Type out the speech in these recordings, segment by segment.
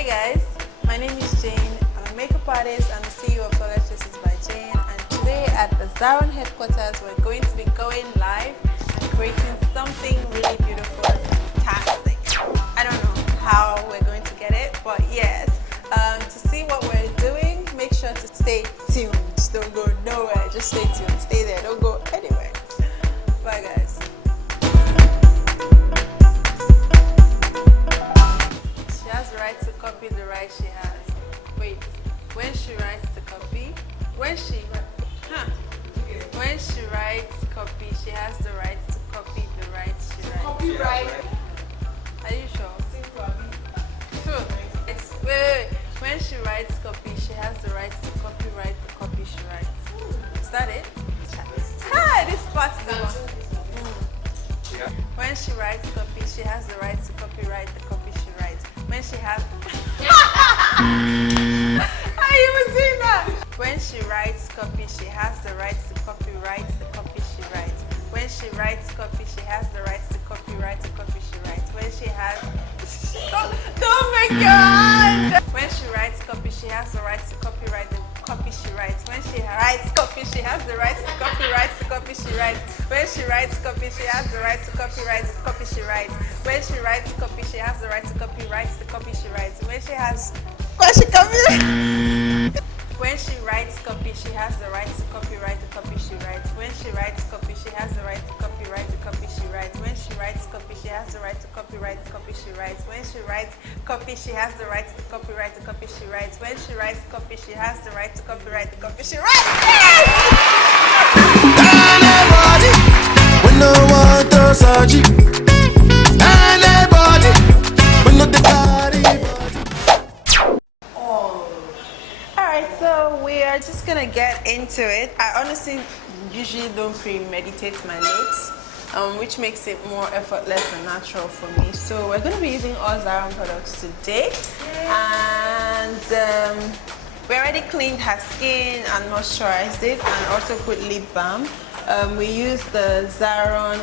Hey guys, my name is Jane. I'm a makeup artist and the CEO of Eyeshadow by Jane. And today at the Zaron headquarters, we're going to be going live and creating something really beautiful, fantastic. I don't know how we're going to get it, but yes. To see what we're doing, make sure to stay tuned. Don't go nowhere. Just stay tuned. Stay there. Don't go anywhere. Bye, guys. She has the right to copy the right she has. Wait, when she writes the copy, when she writes copy, she has the right to copy the right she writes. Copyright. Are you sure? Sure. Wait. When she writes copy, she has the right to copyright the copy she writes. Is that it? Hi, this part is the one. When she writes copy, she has the right to copyright the copy she writes. When she has... Are you even doing that? When she writes copy, she has the right to copyright the copy she writes. When she writes copy, she has the right to copyright the copy she writes. When she has... Don't make your hand! When she writes copy, she has the right to copyright the copy she writes. When she writes copy, she has the right to copyright the copy she writes. When she writes copy, she has the right to copyright the copy she writes. When she writes copy, she has the right to copyright the copy she writes. When she has... When she writes copy, she has the right to copyright the copy she writes. When she writes copy, she has the right to copyright the copy she writes. When she writes copy, she has the right to copyright the copy she writes. When she writes copy, she has the right to copyright the copy she writes. When she writes copy, she has the right to copyright the copy she writes. Anybody, we no want to surgery. Anybody, we no the body. So we are just gonna get into it. I honestly usually don't premeditate my looks, which makes it more effortless and natural for me. So we're gonna be using all Zaron products today, and we already cleaned her skin and moisturized it, and also put lip balm. We used the Zaron.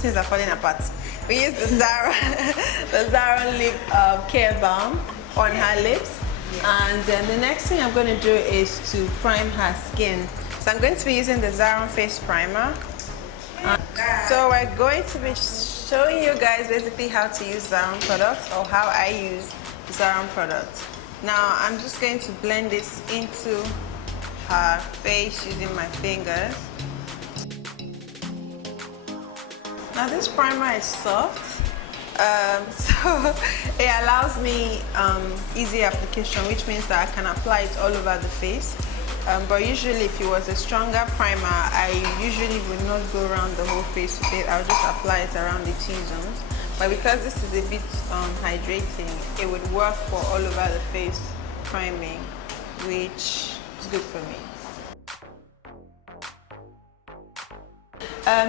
Things are falling apart. We used the Zaron lip Care Balm on her lips. And then the next thing I'm going to do is to prime her skin. So I'm going to be using the Zaron face primer. So we're going to be showing you guys basically how to use Zaron products, or how I use Zaron products. Now I'm just going to blend this into her face using my fingers. Now this primer is soft. So it allows me easy application, which means that I can apply it all over the face. But usually if it was a stronger primer, I usually would not go around the whole face with it. I'll just apply it around the T-zones. But because this is a bit hydrating, it would work for all over the face priming, which is good for me.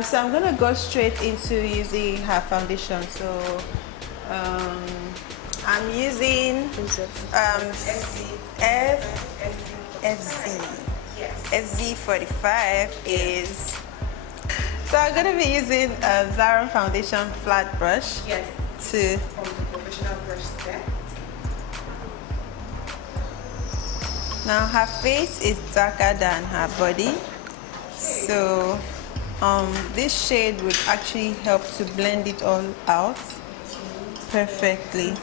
So I'm gonna go straight into using her foundation. So I'm using FZ45 is. So I'm gonna be using a Zaron foundation flat brush. Yes. To from the professional brush set. Now her face is darker than her body, so this shade would actually help to blend it all out perfectly.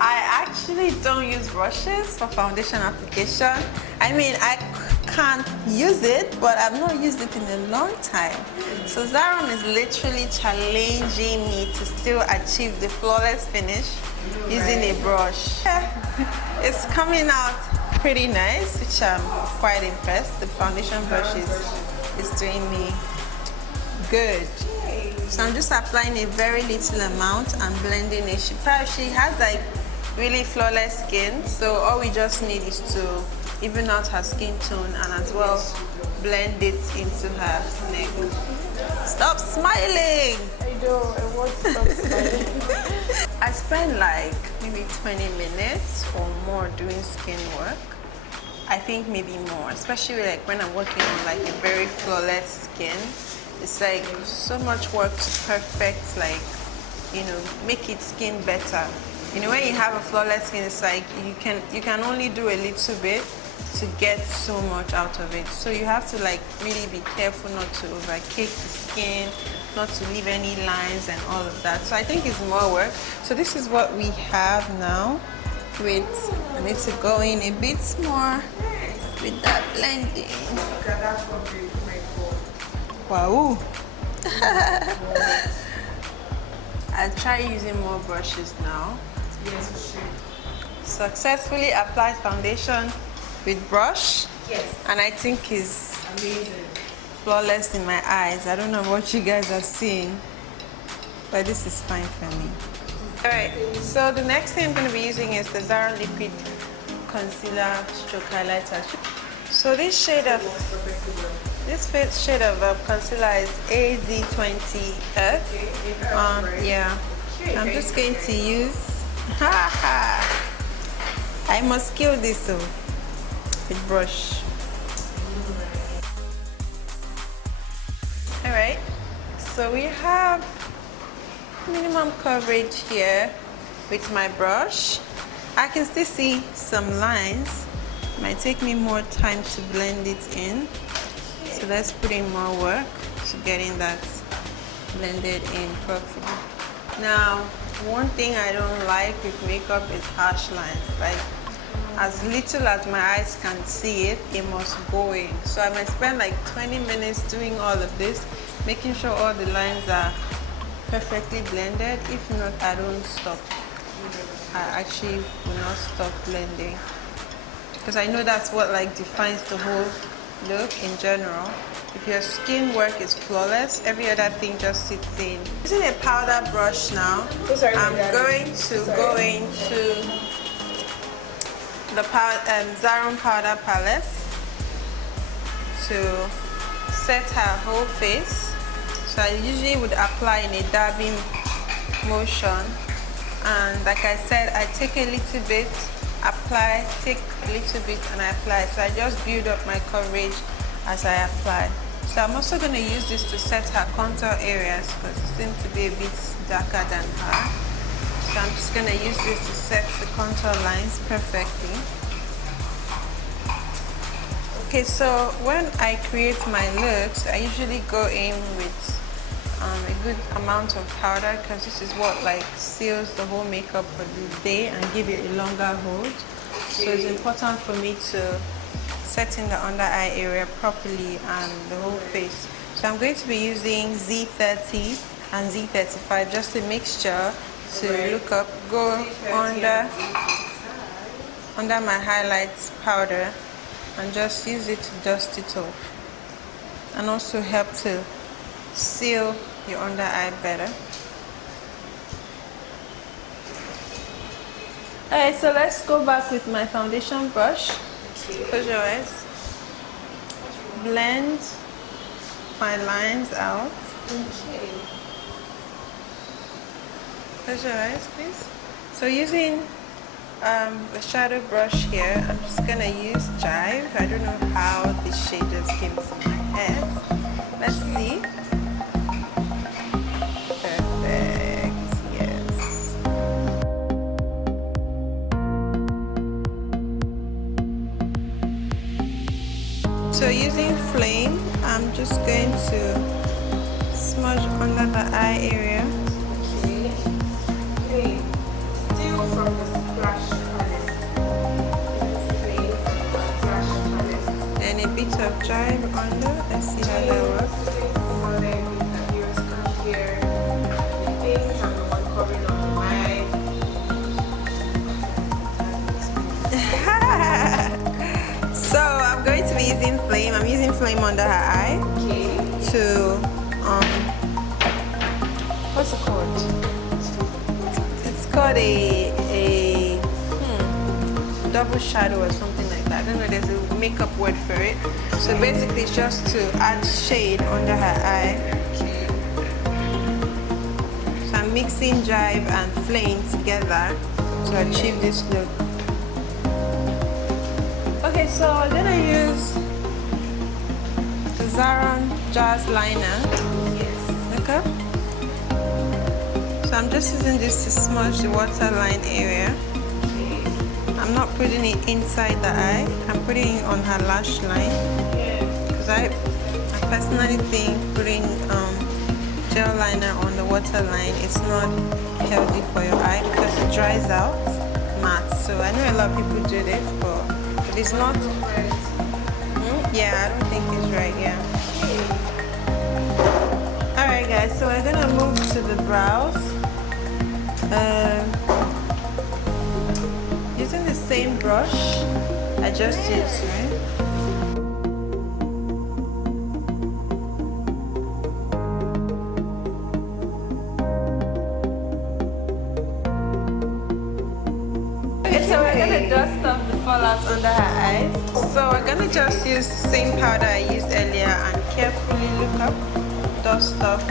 I actually don't use brushes for foundation application. I mean, I can't use it, but I've not used it in a long time. So Zaron is literally challenging me to still achieve the flawless finish using a brush. It's coming out pretty nice, which I'm quite impressed. The foundation brush is doing me good. So I'm just applying a very little amount and blending it. She has like really flawless skin, so all we just need is to even out her skin tone and as well blend it into her neck. Stop smiling! I know, I want to stop smiling. I spend like maybe 20 minutes or more doing skin work. I think maybe more, especially like when I'm working on like a very flawless skin. It's like so much work to perfect like you know, make its skin better. You know, when you have a flawless skin, it's like you can only do a little bit to get so much out of it. So you have to like really be careful not to overcake the skin, not to leave any lines and all of that. So I think it's more work. So this is what we have now. Wait, I need to go in a bit more with that blending. Wow. I'll try using more brushes now. Yes, you should. Successfully applied foundation with brush. Yes. And I think it's Amazing. flawless in my eyes. I don't know what you guys are seeing, but this is fine for me. Alright, so the next thing I'm going to be using is the Zaron Liquid Concealer Stroke Highlighter. So this shade of concealer is AZ20 Earth. Yeah, I'm just going to use. I must kill this with brush. All right, so we have minimum coverage here with my brush. I can still see some lines. It might take me more time to blend it in. So let's put in more work to getting that blended in properly. Now, one thing I don't like with makeup is harsh lines. Like, as little as my eyes can see it, it must go in. So I might spend like 20 minutes doing all of this, making sure all the lines are perfectly blended. If not, I don't stop. I actually will not stop blending, because I know that's what like defines the whole look in general. If your skin work is flawless, every other thing just sits in. Using a powder brush now, I'm going to go into the Zaron powder palette to set her whole face. So I usually would apply in a dabbing motion, and like I said, I take a little bit, apply, take a little bit, and I apply. So I just build up my coverage as I apply. So I'm also going to use this to set her contour areas, because it seems to be a bit darker than her. So I'm just going to use this to set the contour lines perfectly. Okay, so when I create my looks, I usually go in with a good amount of powder, because this is what like seals the whole makeup for the day and give it a longer hold. So it's important for me to set in the under eye area properly and the whole face. So I'm going to be using Z30 and Z35, just a mixture to look up, go under my highlights powder, and just use it to dust it off, and also help to seal your under eye better. Alright, so let's go back with my foundation brush. Close your eyes. Blend my lines out. Close your eyes, please. So using the shadow brush here, I'm just gonna use Jive. I don't know how this shade just came to my head. Let's see. Perfect. Yes. So using Flame, I'm just going to smudge under the eye area. Okay. Still from the splash palette. Flame from the splash palette. And a bit of Jive under. Let's see how that works. For them, the viewers can hear the things I'm the one covering on my So I'm going to be using Flame. I'm using Flame under her eye to what's it called? It's called a double shadow or something like that. I don't know, there's a makeup word for it. So basically it's just to add shade under her eye. So I'm mixing Jive and Flame together to achieve this look. Okay, so I'm gonna use the Zaron Jazz Liner. Okay. So I'm just using this to smudge the waterline area. I'm not putting it inside the eye. I'm putting it on her lash line. Because I personally think putting gel liner on the waterline is not healthy for your eye because it dries out matte. So I know a lot of people do this, but it's not. Yeah, I don't think it's right. Yeah. Alright guys, so we're gonna move to the brows. Using the same brush I just used, right? Okay, so we're gonna dust off the fallout under her eyes. So we're gonna just use the same powder I used earlier and carefully look up. Dust off.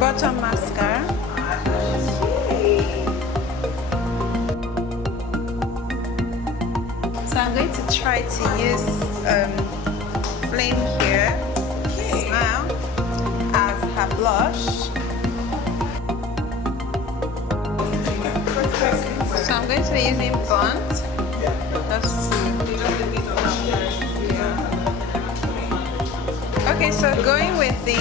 Bottom mascara. So I'm going to try to use Flame here, Smile, as her blush. So I'm going to be using Blunt. Just okay, so going with the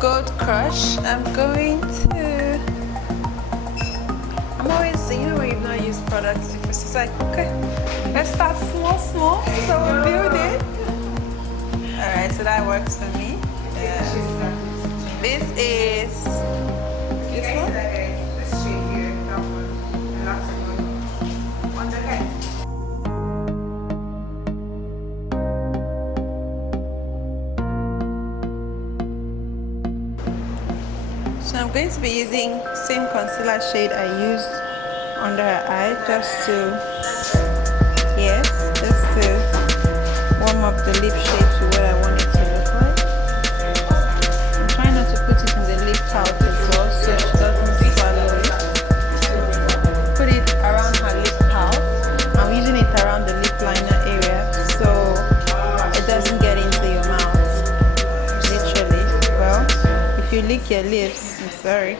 Gold Crush, I'm always, you know, when you've not used products before, so it's like, okay, let's start small, so we'll build it. Alright, so that works for me. This is this one? So I'm going to be using same concealer shade I used under her eye just to warm up the lip shade to what I want it to look like. I'm trying not to put it in the lip pout as well so she doesn't swallow it. Put it around her lip pout. I'm using it around the lip liner area so it doesn't get into your mouth. Literally. Well, if you lick your lips, I'm sorry.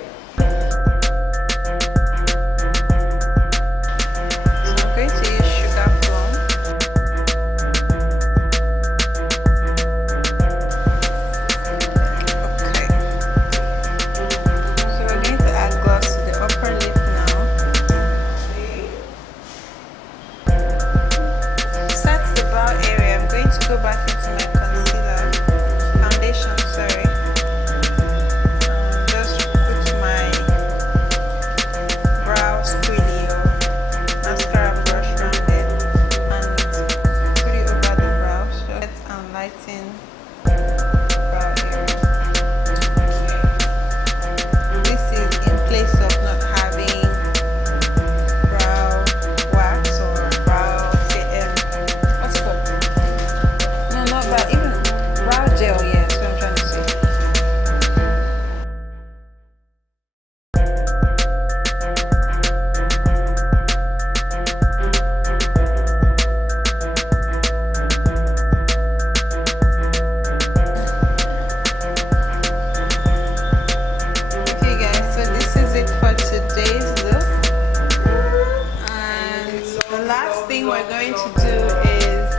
We're going to do is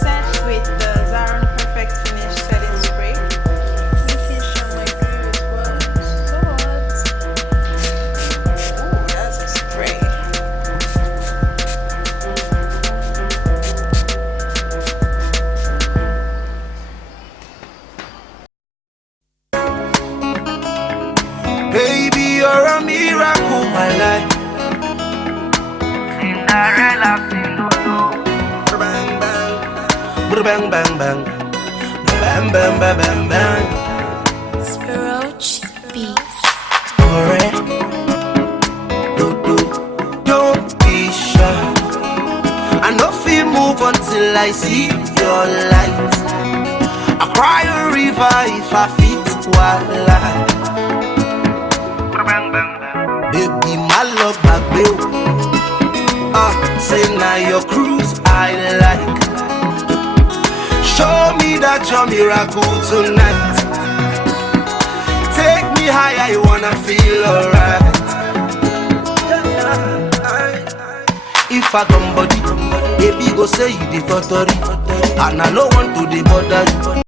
set with the Zaron Perfect Finish Setting Spray. Making sure my glue is well absorbed. Ooh, that's a spray. Baby, you're a miracle, my life. Bang, bang, bang. Bang, bang, bang, bang, bang. Roach Beats. Alright. Don't be shy. I know feel move until I see your light. I cry a river if I fit while I. Baby, my love back. you. Say now your cruise I like. Show me that your miracle tonight. Take me higher, I wanna feel alright. If I come body, baby go say you the totally, and I no want to the bother you.